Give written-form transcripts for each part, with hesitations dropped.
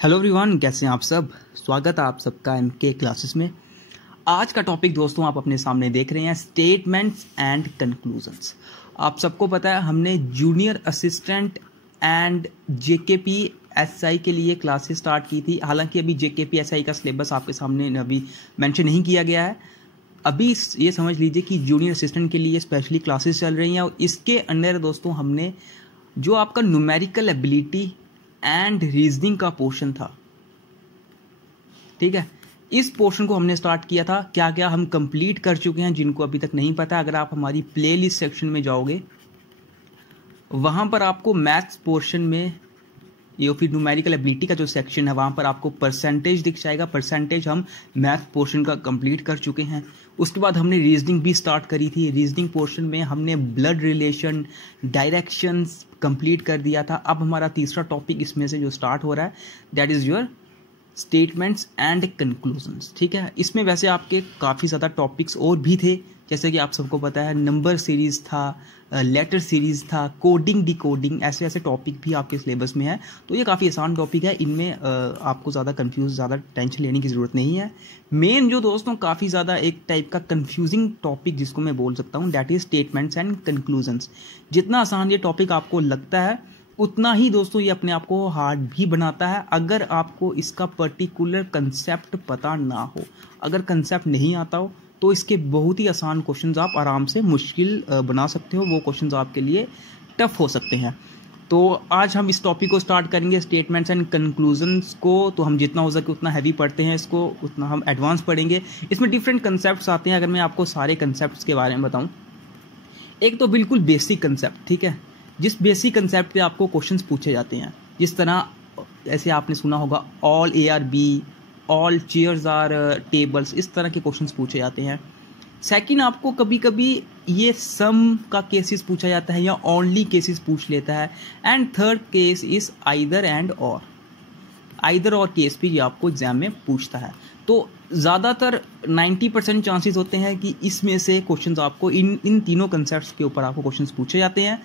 Hello everyone, कैसे हैं आप सब। स्वागत है आप सबका एमके क्लासेस में। आज का टॉपिक दोस्तों आप अपने सामने देख रहे हैं स्टेटमेंट्स एंड कंक्लूजन्स। आप सबको पता है हमने junior assistant and JKP SI के लिए क्लासेस स्टार्ट की थी। हालांकि अभी जेकेपी एसआई का सिलेबस आपके सामने अभी मेंशन नहीं किया गया है। अभी ये समझ लीजिए कि जूनियर असिस्टेंट के लिए स्पेशली क्लासेस चल रही हैं और इसके अंदर दोस्तों हमने जो आपका न्यूमेरिकल एबिलिटी एंड रीजनिंग का पोर्शन था, ठीक है, इस पोर्शन को हमने स्टार्ट किया था। क्या क्या हम कंप्लीट कर चुके हैं, जिनको अभी तक नहीं पता, अगर आप हमारी प्लेलिस्ट सेक्शन में जाओगे वहां पर आपको मैथ्स पोर्शन में या फिर न्यूमेरिकल एबिलिटी का जो सेक्शन है वहां पर आपको परसेंटेज दिख जाएगा। परसेंटेज हम मैथ पोर्शन का कंप्लीट कर चुके हैं। उसके बाद हमने रीजनिंग भी स्टार्ट करी थी। रीजनिंग पोर्शन में हमने ब्लड रिलेशन, डायरेक्शंस कंप्लीट कर दिया था। अब हमारा तीसरा टॉपिक इसमें से जो स्टार्ट हो रहा है that is your statements and conclusions, ठीक है। इसमें वैसे आपके काफ़ी ज़्यादा टॉपिक्स और भी थे, जैसे कि आप सबको पता है नंबर सीरीज था, लेटर सीरीज था, कोडिंग डिकोडिंग, ऐसे ऐसे टॉपिक भी आपके सिलेबस में है। तो ये काफ़ी आसान टॉपिक है, इनमें आपको ज़्यादा ज़्यादा टेंशन लेने की ज़रूरत नहीं है। मेन जो दोस्तों काफ़ी ज़्यादा एक टाइप का कंफ्यूजिंग टॉपिक जिसको मैं बोल सकता हूँ that is statements and conclusions. जितना आसान ये टॉपिक आपको लगता है उतना ही दोस्तों ये अपने आप को हार्ड भी बनाता है, अगर आपको इसका पर्टिकुलर कंसेप्ट पता ना हो। अगर कंसेप्ट नहीं आता हो तो इसके बहुत ही आसान क्वेश्चंस आप आराम से मुश्किल बना सकते हो, वो क्वेश्चंस आपके लिए टफ हो सकते हैं। तो आज हम इस टॉपिक को स्टार्ट करेंगे स्टेटमेंट्स एंड कंक्लूजन्स को। तो हम जितना हो सके उतना हैवी पढ़ते हैं इसको, उतना हम एडवांस पढ़ेंगे। इसमें डिफरेंट कंसेप्ट आते हैं। अगर मैं आपको सारे कंसेप्ट के बारे में बताऊँ, एक तो बिल्कुल बेसिक कंसेप्ट, ठीक है, जिस बेसिक कंसेप्ट पे आपको क्वेश्चंस पूछे जाते हैं, जिस तरह ऐसे आपने सुना होगा all A are B, all chairs are tables, इस तरह के क्वेश्चंस पूछे जाते हैं। सेकंड, आपको कभी कभी ये सम का केसेस पूछा जाता है या ओनली केसेस पूछ लेता है। And third case is either and और, आइदर और केस भी ये आपको एग्जाम में पूछता है। तो ज़्यादातर 90% चांसेस होते हैं कि इसमें से क्वेश्चंस आपको इन तीनों कंसेप्ट्स के ऊपर आपको क्वेश्चंस पूछे जाते हैं।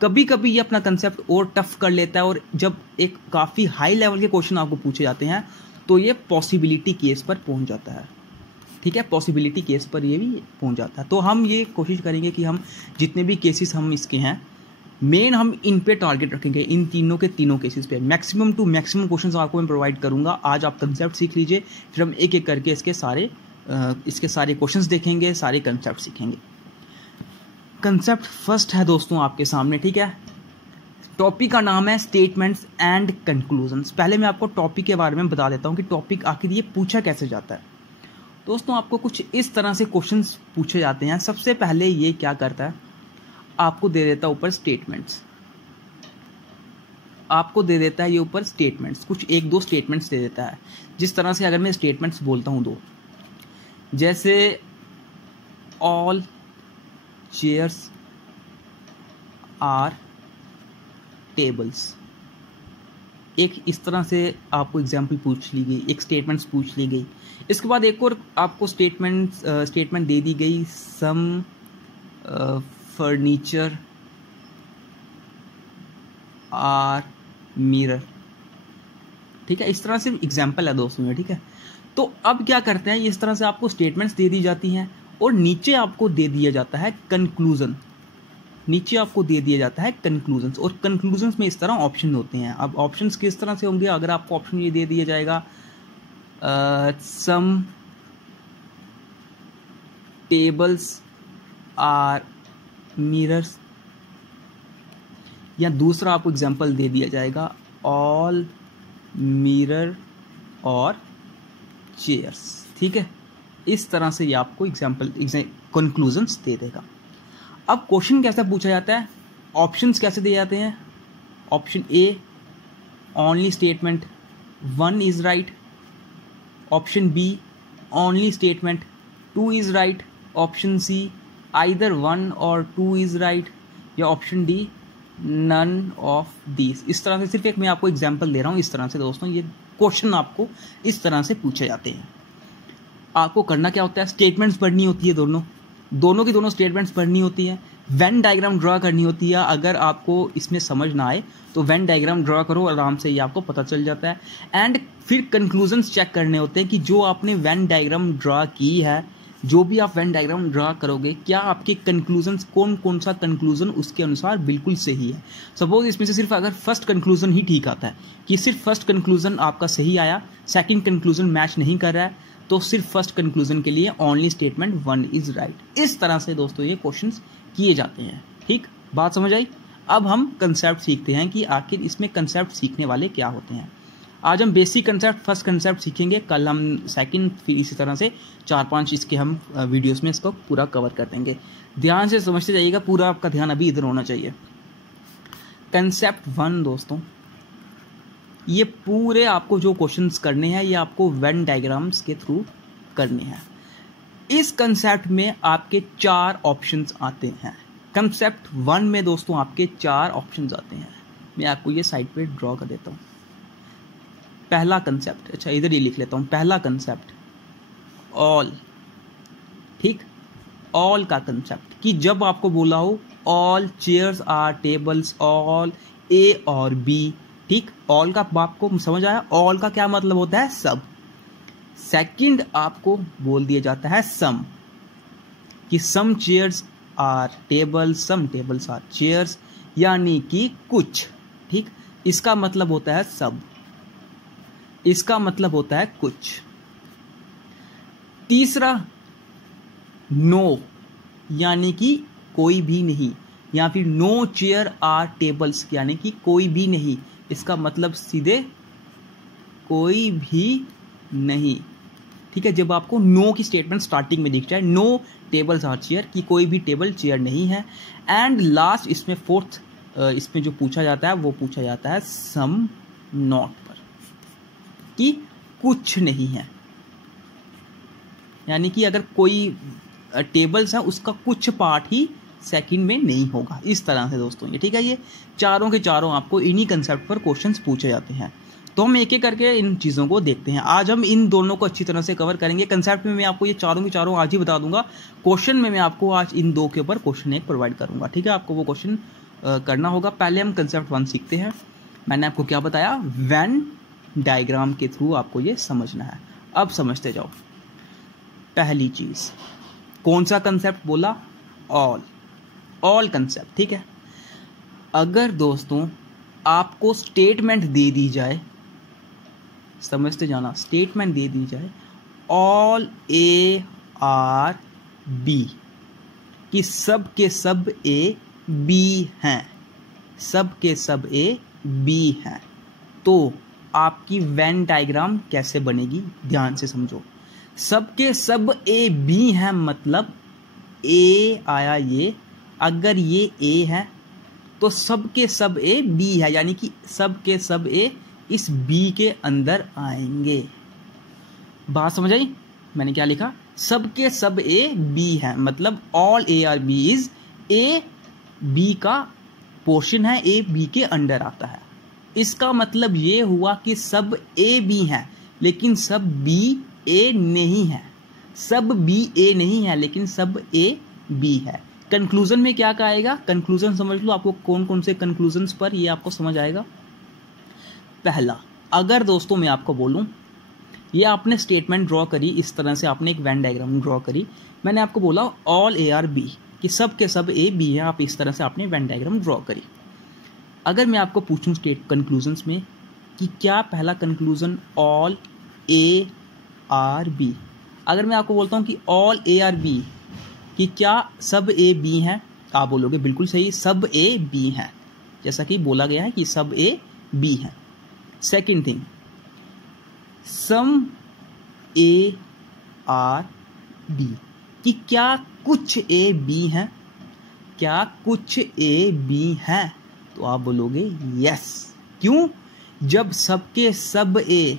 कभी कभी ये अपना कंसेप्ट और टफ कर लेता है और जब एक काफ़ी हाई लेवल के क्वेश्चन आपको पूछे जाते हैं तो ये पॉसिबिलिटी केस पर पहुंच जाता है, ठीक है, पॉसिबिलिटी केस पर ये भी पहुंच जाता है। तो हम ये कोशिश करेंगे कि हम जितने भी केसेस हम इसके हैं मेन हम इन पे टारगेट रखेंगे, इन तीनों के तीनों केसेस पे। मैक्सिमम टू मैक्सिमम क्वेश्चंस आपको मैं प्रोवाइड करूंगा। आज आप कंसेप्ट सीख लीजिए, फिर हम एक एक करके इसके सारे क्वेश्चंस देखेंगे, सारे कंसेप्ट सीखेंगे। कंसेप्ट फर्स्ट है दोस्तों आपके सामने, ठीक है। टॉपिक का नाम है स्टेटमेंट्स एंड कंक्लूजन्स। पहले मैं आपको टॉपिक के बारे में बता देता हूँ कि टॉपिक आखिर ये पूछा कैसे जाता है। दोस्तों आपको कुछ इस तरह से क्वेश्चंस पूछे जाते हैं। सबसे पहले ये क्या करता है, आपको दे देता है ऊपर स्टेटमेंट्स, आपको दे देता है ये ऊपर स्टेटमेंट्स, कुछ एक दो स्टेटमेंट्स दे देता है। जिस तरह से अगर मैं स्टेटमेंट्स बोलता हूँ दो, जैसे ऑल चेयर्स आर टेबल्स, एक इस तरह से आपको एग्जाम्पल पूछ ली गई, एक स्टेटमेंट्स पूछ ली गई। इसके बाद एक और आपको स्टेटमेंट दे दी गई, सम फर्नीचर आर मिरर, ठीक है। इस तरह से एग्जाम्पल है दोस्तों में, ठीक है। तो अब क्या करते हैं, इस तरह से आपको स्टेटमेंट्स दे दी जाती हैं और नीचे आपको दे दिया जाता है कंक्लूजन, नीचे आपको दे दिया जाता है कंक्लूजन्स। और कंक्लूजन्स में इस तरह ऑप्शन होते हैं। अब ऑप्शंस किस तरह से होंगे, अगर आपको ऑप्शन ये दे दिया जाएगा सम टेबल्स आर मिरर्स, या दूसरा आपको एग्जांपल दे दिया जाएगा ऑल मिरर और चेयर्स, ठीक है। इस तरह से ये आपको एग्जांपल कंक्लूजन्स दे देगा। अब क्वेश्चन कैसे पूछा जाता है, ऑप्शंस कैसे दिए जाते हैं। Option A only statement 1 is right, option B only statement 2 is right, option C either 1 और 2 इज राइट, या option D none of these. इस तरह से सिर्फ एक मैं आपको एग्जांपल दे रहा हूँ। इस तरह से दोस्तों ये क्वेश्चन आपको इस तरह से पूछे जाते हैं। आपको करना क्या होता है, स्टेटमेंट्स पढ़नी होती है, दोनों की दोनों स्टेटमेंट्स पढ़नी होती हैं। वेन डायग्राम ड्रा करनी होती है। अगर आपको इसमें समझ ना आए तो वेन डायग्राम ड्रा करो, आराम से ये आपको पता चल जाता है। एंड फिर कंक्लूजन्स चेक करने होते हैं कि जो आपने वेन डायग्राम ड्रा की है, जो भी आप वेन डायग्राम ड्रा करोगे, क्या आपके कंक्लूजन्स, कौन कौन सा कंक्लूजन उसके अनुसार बिल्कुल सही है। सपोज इसमें से सिर्फ अगर फर्स्ट कंक्लूजन ही ठीक आता है कि सिर्फ फर्स्ट कंक्लूजन आपका सही आया, सेकंड कंक्लूजन मैच नहीं कर रहा है, तो सिर्फ फर्स्ट कंक्लूजन के लिए ओनली स्टेटमेंट 1 इज राइट। इस तरह से दोस्तों ये क्वेश्चंस किए जाते हैं। ठीक, बात समझ आई। अब हम कंसेप्ट सीखते हैं कि आखिर इसमें कंसेप्ट सीखने वाले क्या होते हैं। आज हम बेसिक कंसेप्ट, फर्स्ट कंसेप्ट सीखेंगे, कल हम सेकंड, फिर इसी तरह से 4-5 इसके हम वीडियोस में इसको पूरा कवर कर देंगे। ध्यान से समझते जाइएगा, पूरा आपका ध्यान अभी इधर होना चाहिए। कंसेप्ट 1 दोस्तों, ये पूरे आपको जो क्वेश्चंस करने हैं ये आपको वेन डायग्राम्स के थ्रू करने हैं। इस कंसेप्ट में आपके 4 ऑप्शंस आते हैं। कंसेप्ट 1 में दोस्तों आपके 4 ऑप्शंस आते हैं। मैं आपको ये साइड पे ड्रॉ कर देता हूँ। पहला कंसेप्ट, अच्छा इधर ही लिख लेता हूँ। पहला कंसेप्ट ऑल, ठीक, ऑल का कंसेप्ट कि जब आपको बोला हो all chairs are tables, all A और बी, ठीक, ऑल का आपको समझ आया। ऑल का क्या मतलब होता है? सब। सेकंड आपको बोल दिया जाता है सम, कि some chairs are tables, some tables are chairs, यानी कि कुछ, ठीक, इसका मतलब होता है सब, इसका मतलब होता है कुछ। तीसरा नो, यानी कि कोई भी नहीं, या फिर नो चेयर आर टेबल्स, यानी कि कोई भी नहीं, इसका मतलब सीधे कोई भी नहीं, ठीक है। जब आपको नो की स्टेटमेंट स्टार्टिंग में दिख जाए, नो टेबल्स आर चेयर, कि कोई भी टेबल चेयर नहीं है। एंड लास्ट इसमें फोर्थ इसमें जो पूछा जाता है वो पूछा जाता है सम नॉट पर, कि कुछ नहीं है, यानी कि अगर कोई टेबल्स है उसका कुछ पार्ट ही सेकंड में नहीं होगा। इस तरह से दोस्तों ये, ठीक है। ये चारों के चारों आपको इन्हीं कंसेप्ट पर क्वेश्चंस पूछे जाते हैं। तो हम एक एक करके इन चीज़ों को देखते हैं। आज हम इन दोनों को अच्छी तरह से कवर करेंगे। कंसेप्ट में मैं आपको ये चारों के चारों आज ही बता दूंगा। क्वेश्चन में मैं आपको आज इन दो के ऊपर क्वेश्चन एक प्रोवाइड करूंगा, ठीक है। आपको वो क्वेश्चन करना होगा। पहले हम कंसेप्ट 1 सीखते हैं। मैंने आपको क्या बताया? वेन डायग्राम के थ्रू आपको ये समझना है। अब समझते जाओ। पहली चीज, कौन सा कंसेप्ट बोला? ऑल, ऑल कंसेप्ट, ठीक है। अगर दोस्तों आपको स्टेटमेंट दे दी जाए, समझते जाना, स्टेटमेंट दे दी जाए ऑल ए आर बी, कि सब के सब ए बी हैं, सब के सब ए बी हैं, तो आपकी वेन डायग्राम कैसे बनेगी? ध्यान से समझो। सब के सब ए बी हैं, मतलब ए आया ये, अगर ये ए है तो सब के सब ए बी है, यानी कि सब के सब ए इस बी के अंदर आएंगे। बात समझ आई? मैंने क्या लिखा? सब के सब ए बी है, मतलब all A are B is, A B का पोर्शन है, ए बी के अंडर आता है। इसका मतलब ये हुआ कि सब ए बी हैं, लेकिन सब बी ए नहीं है। सब बी ए नहीं है, लेकिन सब ए बी है। कंक्लूजन में क्या कहेगा? कंक्लूजन समझ लो, आपको कौन कौन से कंक्लूजन्स पर ये आपको समझ आएगा। पहला, अगर दोस्तों मैं आपको बोलूं, ये आपने स्टेटमेंट ड्रॉ करी, इस तरह से आपने एक वेन डायग्राम ड्रॉ करी। मैंने आपको बोला ऑल ए आर बी, कि सब के सब ए बी है, आप इस तरह से आपने वेन डायग्राम ड्रॉ करी। अगर मैं आपको पूछूं स्टेट कंक्लूजन्स में कि क्या पहला conclusion all A are B, अगर मैं आपको बोलता हूं कि ऑल ए आर बी, कि क्या सब ए बी हैं, आप बोलोगे बिल्कुल सही, सब ए बी हैं, जैसा कि बोला गया है कि सब ए बी हैं। Second thing, some A are B, कि क्या कुछ ए बी हैं, क्या कुछ ए बी हैं, तो आप बोलोगे यस। क्यों? जब सबके सब ए,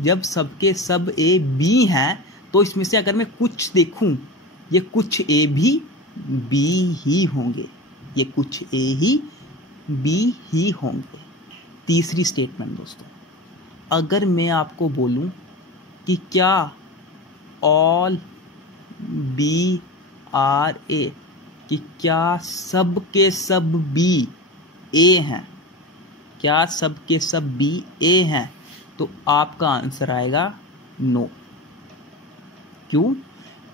जब सबके सब ए बी हैं, तो इसमें से अगर मैं कुछ देखूं, ये कुछ ए भी बी ही होंगे, ये कुछ ए ही बी ही होंगे। तीसरी स्टेटमेंट दोस्तों, अगर मैं आपको बोलूं कि क्या ऑल बी आर ए, कि क्या सब के सब बी ए हैं, क्या सब के सब बी ए हैं, तो आपका आंसर आएगा नो। क्यों?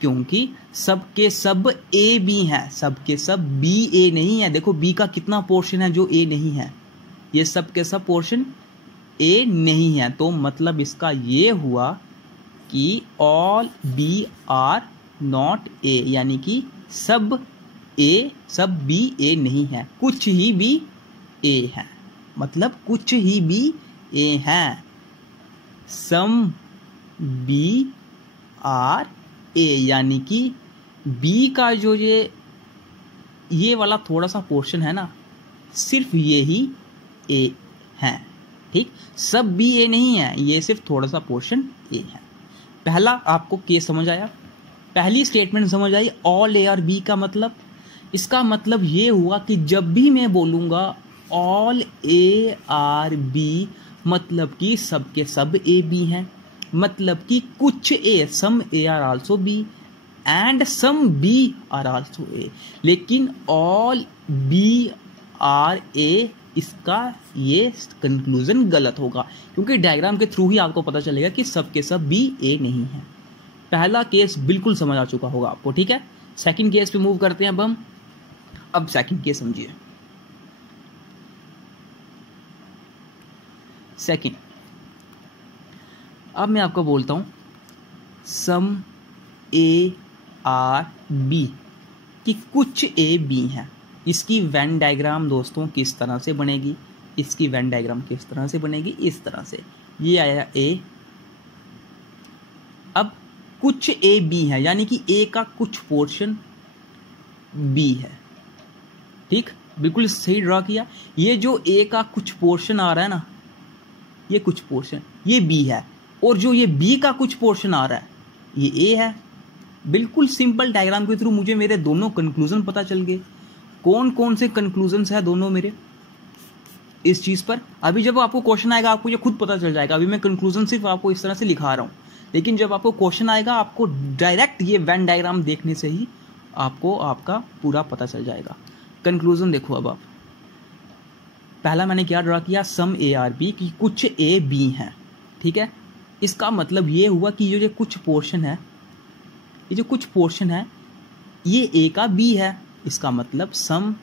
क्योंकि सब के सब ए बी हैं, सब के सब बी ए नहीं है। देखो बी का कितना पोर्शन है जो ए नहीं है, ये सब के सब पोर्शन ए नहीं है, तो मतलब इसका ये हुआ कि all B are not A, यानी कि सब ए सब बी ए नहीं है, कुछ ही बी ए है, मतलब कुछ ही बी ए हैं। सम बी आर ए, यानी कि बी का जो ये वाला थोड़ा सा पोर्शन है ना, सिर्फ ये ही ए है। ठीक, सब बी ए नहीं है, ये सिर्फ थोड़ा सा पोर्शन ए है। पहला आपको केस समझ आया, पहली स्टेटमेंट समझ आई। ऑल ए आर बी का मतलब, इसका मतलब ये हुआ कि जब भी मैं बोलूँगा ऑल ए आर बी, मतलब कि सब के सब ए बी हैं, मतलब कि कुछ A, some A are also B and some B are also A. लेकिन ऑल बी आर ए, इसका ये कंक्लूजन गलत होगा, क्योंकि डायग्राम के थ्रू ही आपको पता चलेगा कि सब के सब बी ए नहीं है। पहला केस बिल्कुल समझ आ चुका होगा आपको, ठीक है। सेकंड केस पे मूव करते हैं अब हम। अब सेकंड केस समझिए। सेकंड, अब मैं आपको बोलता हूं सम ए आर बी, कि कुछ ए बी हैं। इसकी वेन डायग्राम दोस्तों किस तरह से बनेगी, इसकी वेन डायग्राम किस तरह से बनेगी, इस तरह से। ये आया ए, अब कुछ ए बी है, यानी कि ए का कुछ पोर्शन बी है। ठीक, बिल्कुल सही ड्रॉ किया। ये जो ए का कुछ पोर्शन आ रहा है ना, ये कुछ पोर्शन ये बी है, और जो ये बी का कुछ पोर्शन आ रहा है ये ए है। बिल्कुल सिंपल डायग्राम के थ्रू मुझे मेरे दोनों कंक्लूजन पता चल गए। कौन कौन से कंक्लूजन्स है दोनों मेरे इस चीज़ पर। अभी जब आपको क्वेश्चन आएगा आपको ये खुद पता चल जाएगा। अभी मैं कंक्लूजन सिर्फ आपको इस तरह से लिखा रहा हूँ, लेकिन जब आपको क्वेश्चन आएगा आपको डायरेक्ट ये वेन डायग्राम देखने से ही आपको आपका पूरा पता चल जाएगा। कंक्लूजन देखो अब आप। पहला मैंने क्या ड्रा किया, सम ए आर बी, कि कुछ ए बी हैं। ठीक है, इसका मतलब ये हुआ कि ये जो कुछ पोर्शन है, ये जो कुछ पोर्शन है ये ए का बी है। इसका मतलब सम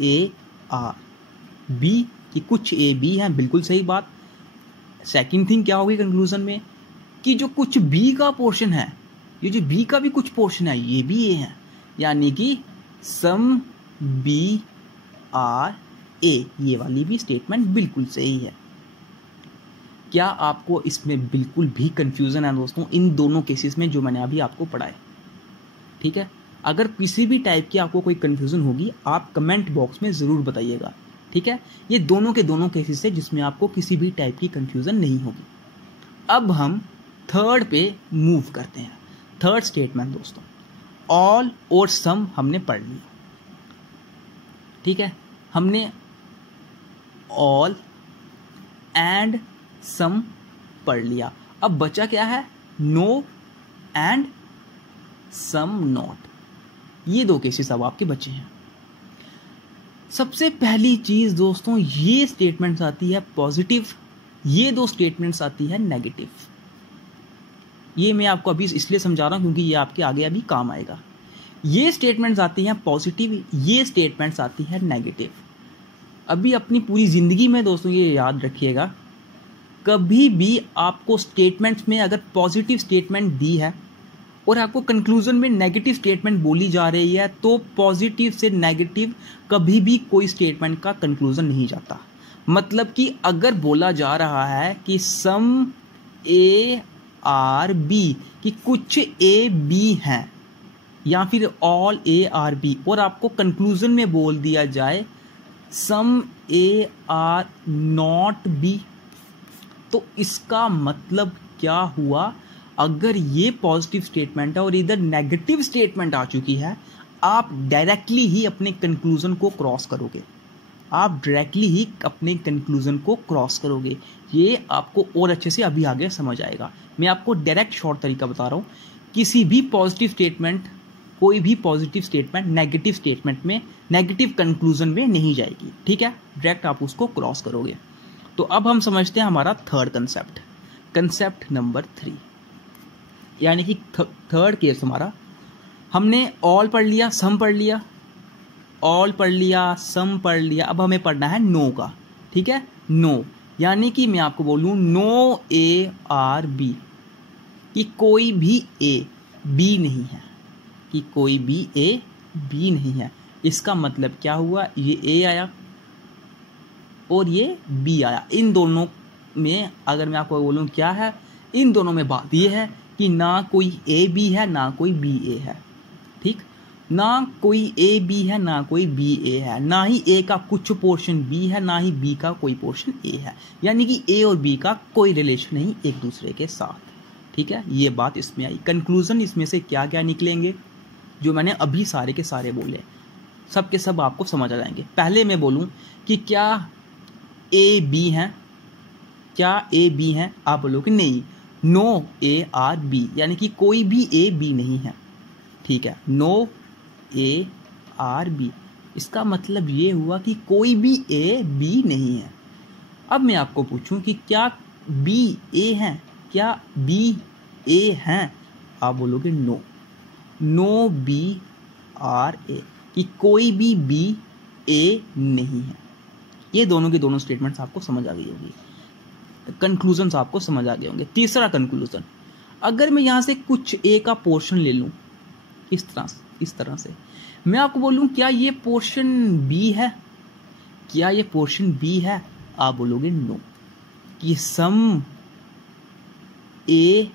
ए आर बी, कि कुछ ए बी है। बिल्कुल सही बात। सेकंड थिंग क्या होगी कंक्लूजन में, कि जो कुछ बी का पोर्शन है, ये जो बी का भी कुछ पोर्शन है ये भी ए है, यानी कि सम बी आर ए। ये वाली भी स्टेटमेंट बिल्कुल सही है। क्या आपको इसमें बिल्कुल भी कंफ्यूजन है दोस्तों इन दोनों केसेस में जो मैंने अभी आपको पढ़ाए? ठीक है, अगर किसी भी टाइप की आपको कोई कंफ्यूजन होगी आप कमेंट बॉक्स में ज़रूर बताइएगा। ठीक है, ये दोनों के दोनों केसेस है जिसमें आपको किसी भी टाइप की कंफ्यूजन नहीं होगी। अब हम थर्ड पे मूव करते हैं। थर्ड स्टेटमेंट दोस्तों, ऑल और सम हमने पढ़ लिया। ठीक है, हमने ऑल एंड सम पढ़ लिया। अब बचा क्या है, नो एंड सम नॉट। ये दो केसेस अब आपके बचे हैं। सबसे पहली चीज दोस्तों, ये स्टेटमेंट्स आती है पॉजिटिव, ये दो स्टेटमेंट्स आती है नेगेटिव। ये मैं आपको अभी इसलिए समझा रहा हूं क्योंकि ये आपके आगे अभी काम आएगा। ये स्टेटमेंट्स आती हैं पॉजिटिव, ये स्टेटमेंट्स आती है नेगेटिव। अभी अपनी पूरी जिंदगी में दोस्तों ये याद रखिएगा, कभी भी आपको स्टेटमेंट्स में अगर पॉजिटिव स्टेटमेंट दी है और आपको कंक्लूजन में नेगेटिव स्टेटमेंट बोली जा रही है, तो पॉजिटिव से नेगेटिव कभी भी कोई स्टेटमेंट का कंक्लूजन नहीं जाता। मतलब कि अगर बोला जा रहा है कि सम ए आर बी, कि कुछ ए बी हैं, या फिर ऑल ए आर बी, और आपको कंक्लूजन में बोल दिया जाए सम ए आर नॉट बी, तो इसका मतलब क्या हुआ, अगर ये पॉजिटिव स्टेटमेंट है और इधर नेगेटिव स्टेटमेंट आ चुकी है, आप डायरेक्टली ही अपने कंक्लूजन को क्रॉस करोगे। आप डायरेक्टली ही अपने कंक्लूजन को क्रॉस करोगे। ये आपको और अच्छे से अभी आगे समझ आएगा। मैं आपको डायरेक्ट शॉर्ट तरीका बता रहा हूँ। किसी भी पॉजिटिव स्टेटमेंट कोई भी पॉजिटिव स्टेटमेंट नेगेटिव स्टेटमेंट में, नेगेटिव कंक्लूजन में नहीं जाएगी। ठीक है, डायरेक्ट आप उसको क्रॉस करोगे। तो अब हम समझते हैं हमारा थर्ड कंसेप्ट, कंसेप्ट नंबर 3, यानी कि थर्ड केस हमारा, हमने ऑल पढ़ लिया, सम पढ़ लिया, ऑल पढ़ लिया, सम पढ़ लिया, अब हमें पढ़ना है नो का। ठीक है, नो, यानी कि मैं आपको बोलूं नो ए आर बी, कि कोई भी ए बी नहीं है, कि कोई भी ए बी नहीं है। इसका मतलब क्या हुआ, ये ए आया और ये बी आया, इन दोनों में अगर मैं आपको बोलूं क्या है, इन दोनों में बात ये है कि ना कोई ए बी है ना कोई बी ए है। ठीक, ना कोई ए बी है ना कोई बी ए है, ना ही ए का कुछ पोर्शन बी है ना ही बी का कोई पोर्शन ए है, यानी कि ए और बी का कोई रिलेशन नहीं एक दूसरे के साथ। ठीक है, ये बात इसमें आई। कंक्लूजन इसमें से क्या क्या निकलेंगे, जो मैंने अभी सारे के सारे बोले, सब के सब आपको समझ आ जाएंगे। पहले मैं बोलूं कि क्या ए बी हैं, क्या ए बी हैं, आप बोलोगे नहीं, नो ए आर बी, यानी कि कोई भी ए बी नहीं है। ठीक है, नो ए आर बी, इसका मतलब ये हुआ कि कोई भी ए बी नहीं है। अब मैं आपको पूछूं कि क्या बी ए हैं, क्या बी ए हैं, आप बोलोगे no, no B R A, कि कोई भी बी ए नहीं है। ये दोनों के दोनों स्टेटमेंट्स आपको समझ आ गई होगी, कंक्लूजन्स आपको समझ आ गए होंगे। तीसरा कंक्लूजन, अगर मैं यहाँ से कुछ ए का पोर्शन ले लूँ, इस तरह से मैं आपको बोलूँ क्या ये पोर्शन बी है, क्या ये पोर्शन बी है, आप बोलोगे नो, कि सम ए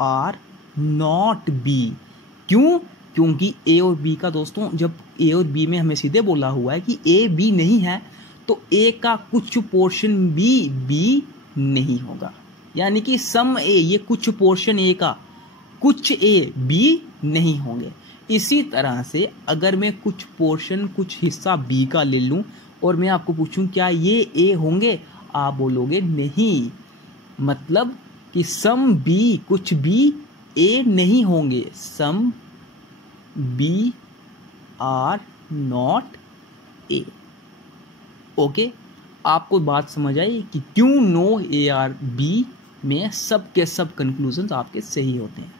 आर नॉट बी। क्यों, क्योंकि ए और बी का दोस्तों, जब ए और बी में हमें सीधे बोला हुआ है कि ए बी नहीं है, तो ए का कुछ पोर्शन बी नहीं होगा, यानी कि सम ए, ये कुछ पोर्शन ए का, कुछ ए बी नहीं होंगे। इसी तरह से अगर मैं कुछ पोर्शन, कुछ हिस्सा बी का ले लूं और मैं आपको पूछूं क्या ये ए होंगे, आप बोलोगे नहीं, मतलब कि सम बी, कुछ बी ए नहीं होंगे, some B are not A. Okay, आपको बात समझ आई कि क्यों नो ए आर बी में सब के सब कंक्लूजन्स आपके सही होते हैं।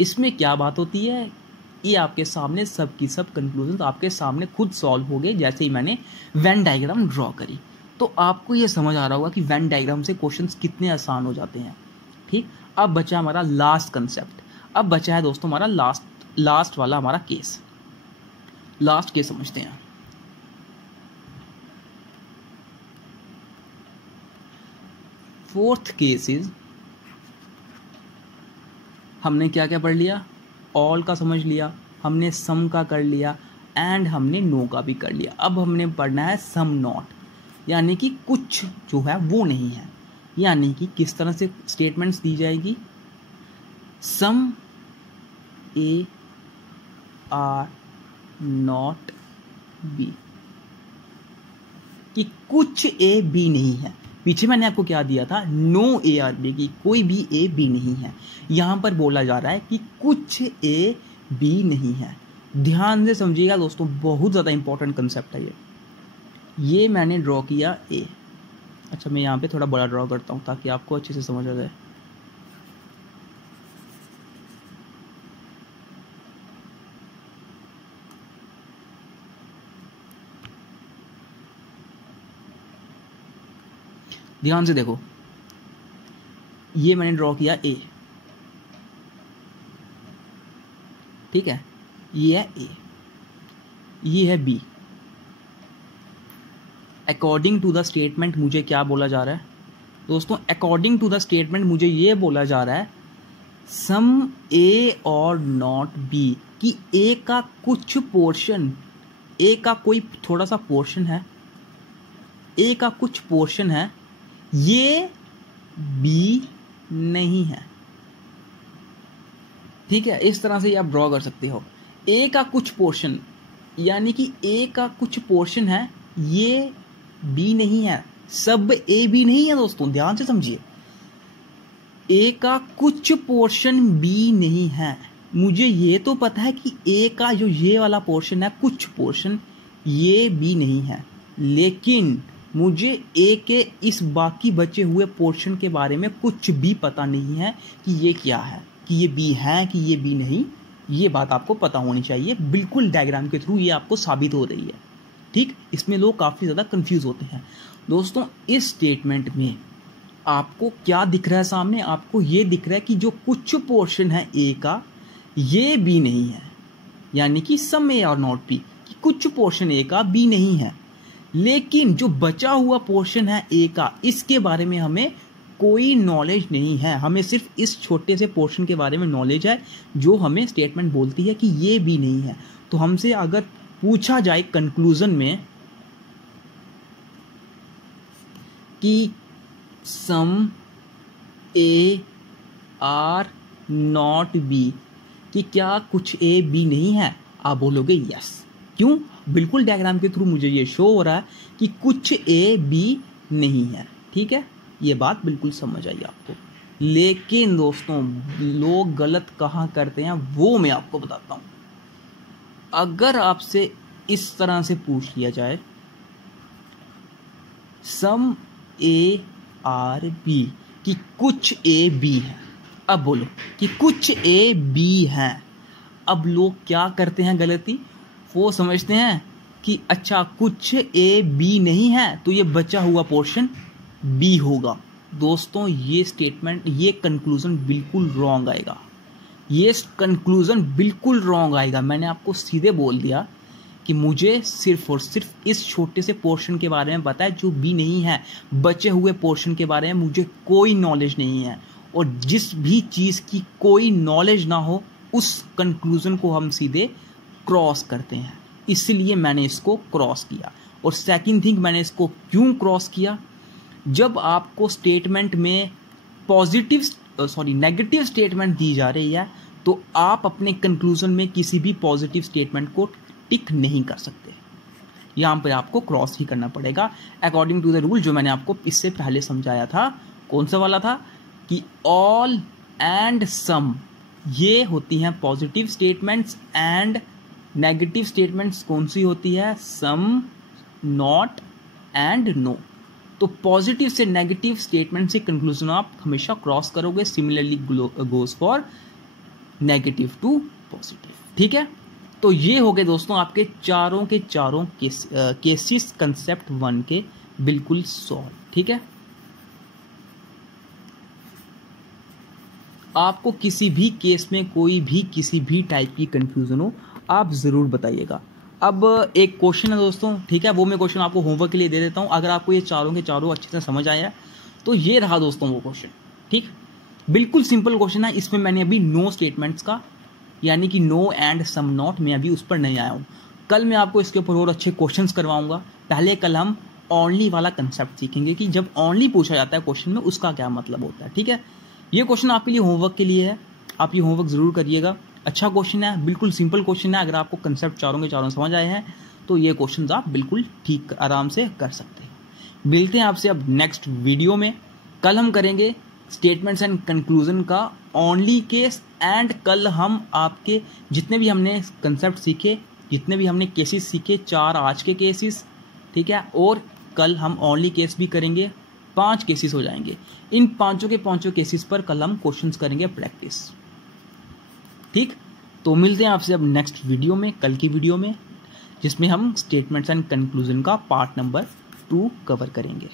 इसमें क्या बात होती है, ये आपके सामने सब की सब कंक्लूजन्स आपके सामने खुद सॉल्व हो गए, जैसे ही मैंने वेन डायग्राम ड्रॉ करी। तो आपको ये समझ आ रहा होगा कि वेन डायग्राम से क्वेश्चंस कितने आसान हो जाते हैं। ठीक, अब बचा हमारा लास्ट कंसेप्ट, अब बचा है दोस्तों हमारा लास्ट वाला हमारा केस। लास्ट केस समझते हैं। फोर्थ केस इज, हमने क्या क्या पढ़ लिया, ऑल का समझ लिया, हमने सम का कर लिया एंड हमने नो का भी कर लिया। अब हमने पढ़ना है सम नॉट, यानी कि कुछ जो है वो नहीं है, यानी कि किस तरह से स्टेटमेंट्स दी जाएगी, सम ए आर नॉट बी, कि कुछ ए बी नहीं है। पीछे मैंने आपको क्या दिया था, नो ए आर बी, की कोई भी ए बी नहीं है। यहां पर बोला जा रहा है कि कुछ ए बी नहीं है। ध्यान से समझिएगा दोस्तों, बहुत ज़्यादा इंपॉर्टेंट कंसेप्ट है ये मैंने ड्रॉ किया ए। अच्छा, मैं यहाँ पे थोड़ा बड़ा ड्रॉ करता हूँ ताकि आपको अच्छे से समझ आ जाए। ध्यान से देखो, ये मैंने ड्रॉ किया ए, ठीक है, ये है ए, ये है B. According to the statement मुझे क्या बोला जा रहा है दोस्तों, अकॉर्डिंग टू द स्टेटमेंट मुझे ये बोला जा रहा है सम ए और नॉट बी, कि ए का कुछ पोर्शन, ए का कोई थोड़ा सा पोर्शन है, ए का कुछ पोर्शन है, ये बी नहीं है। ठीक है, इस तरह से ये आप ड्रॉ कर सकते हो, ए का कुछ पोर्शन, यानी कि ए का कुछ पोर्शन है, ये बी नहीं है, सब ए बी नहीं है दोस्तों, ध्यान से समझिए। ए का कुछ पोर्शन बी नहीं है, मुझे ये तो पता है कि ए का जो ये वाला पोर्शन है, कुछ पोर्शन ये बी नहीं है, लेकिन मुझे ए के इस बाकी बचे हुए पोर्शन के बारे में कुछ भी पता नहीं है कि ये क्या है, कि ये बी है कि ये बी नहीं। ये बात आपको पता होनी चाहिए, बिल्कुल डायग्राम के थ्रू ये आपको साबित हो रही है। ठीक, इसमें लोग काफ़ी ज़्यादा कंफ्यूज होते हैं। दोस्तों, इस स्टेटमेंट में आपको क्या दिख रहा है सामने? आपको ये दिख रहा है कि जो कुछ पोर्शन है ए का, ये बी नहीं है, यानी कि सम ए और नॉट बी, कि कुछ पोर्शन ए का बी नहीं है। लेकिन जो बचा हुआ पोर्शन है ए का, इसके बारे में हमें कोई नॉलेज नहीं है। हमें सिर्फ इस छोटे से पोर्शन के बारे में नॉलेज है, जो हमें स्टेटमेंट बोलती है कि ये बी नहीं है। तो हमसे अगर पूछा जाए कंक्लूजन में कि सम ए आर नॉट बी, कि क्या कुछ ए बी नहीं है, आप बोलोगे यस। क्यों? बिल्कुल डायग्राम के थ्रू मुझे ये शो हो रहा है कि कुछ ए बी नहीं है। ठीक है, ये बात बिल्कुल समझ आई आपको। लेकिन दोस्तों, लोग गलत कहाँ करते हैं वो मैं आपको बताता हूँ। अगर आपसे इस तरह से पूछ लिया जाए सम ए आर बी, कि कुछ ए बी है, अब बोलो कि कुछ ए बी है। अब लोग क्या करते हैं गलती? वो समझते हैं कि अच्छा कुछ ए बी नहीं है तो ये बचा हुआ पोर्शन बी होगा। दोस्तों, ये स्टेटमेंट, ये कंक्लूजन बिल्कुल रॉन्ग आएगा। ये कंक्लूजन बिल्कुल रॉन्ग आएगा। मैंने आपको सीधे बोल दिया कि मुझे सिर्फ और सिर्फ इस छोटे से पोर्शन के बारे में पता है जो बी नहीं है। बचे हुए पोर्शन के बारे में मुझे कोई नॉलेज नहीं है। और जिस भी चीज़ की कोई नॉलेज ना हो, उस कंक्लूजन को हम सीधे क्रॉस करते हैं। इसलिए मैंने इसको क्रॉस किया। और सेकंड थिंग, मैंने इसको क्यों क्रॉस किया? जब आपको स्टेटमेंट में नेगेटिव स्टेटमेंट दी जा रही है, तो आप अपने कंक्लूजन में किसी भी पॉजिटिव स्टेटमेंट को टिक नहीं कर सकते। यहाँ पर आपको क्रॉस ही करना पड़ेगा अकॉर्डिंग टू द रूल, जो मैंने आपको इससे पहले समझाया था। कौन सा वाला था? कि ऑल एंड सम, ये होती हैं positive statements, and negative statements कौन सी होती है? Some, not and no. तो पॉजिटिव से नेगेटिव स्टेटमेंट से कंक्लूजन आप हमेशा क्रॉस करोगे। Similarly goes for negative to positive. ठीक है, तो ये हो गए दोस्तों आपके चारों के चारों केसेस कंसेप्ट 1 के बिल्कुल सॉल्व। ठीक है, आपको किसी भी केस में कोई भी किसी भी टाइप की कंफ्यूजन हो, आप ज़रूर बताइएगा। अब एक क्वेश्चन है दोस्तों, ठीक है, वो मैं क्वेश्चन आपको होमवर्क के लिए दे देता हूँ। अगर आपको ये चारों के चारों अच्छे से समझ आया तो ये रहा दोस्तों वो क्वेश्चन। ठीक, बिल्कुल सिंपल क्वेश्चन है। इसमें मैंने अभी नो स्टेटमेंट्स का, यानी कि नो एंड सम नॉट, मैं अभी उस पर नहीं आया हूँ। कल मैं आपको इसके ऊपर और अच्छे क्वेश्चंस करवाऊंगा। पहले कल हम ओनली वाला कंसेप्ट सीखेंगे कि जब ओनली पूछा जाता है क्वेश्चन में, उसका क्या मतलब होता है। ठीक है, ये क्वेश्चन आपके लिए होमवर्क के लिए है, आप ये होमवर्क ज़रूर करिएगा। अच्छा क्वेश्चन है, बिल्कुल सिंपल क्वेश्चन है। अगर आपको कंसेप्ट चारों के चारों समझ आए हैं तो ये क्वेश्चन आप बिल्कुल ठीक आराम से कर सकते हैं। मिलते हैं आपसे अब नेक्स्ट वीडियो में। कल हम करेंगे स्टेटमेंट्स एंड कंक्लूजन का ओनली केस, एंड कल हम आपके जितने भी हमने कंसेप्ट सीखे, जितने भी हमने केसेस सीखे, 4 आज के केसेस, ठीक है, और कल हम ओनली केस भी करेंगे। 5 केसेस हो जाएंगे। इन पांचों के पांचों केसेस पर कल हम क्वेश्चंस करेंगे प्रैक्टिस। ठीक, तो मिलते हैं आपसे अब नेक्स्ट वीडियो में, कल की वीडियो में, जिसमें हम स्टेटमेंट्स एंड कंक्लूजन का पार्ट नंबर 2 कवर करेंगे।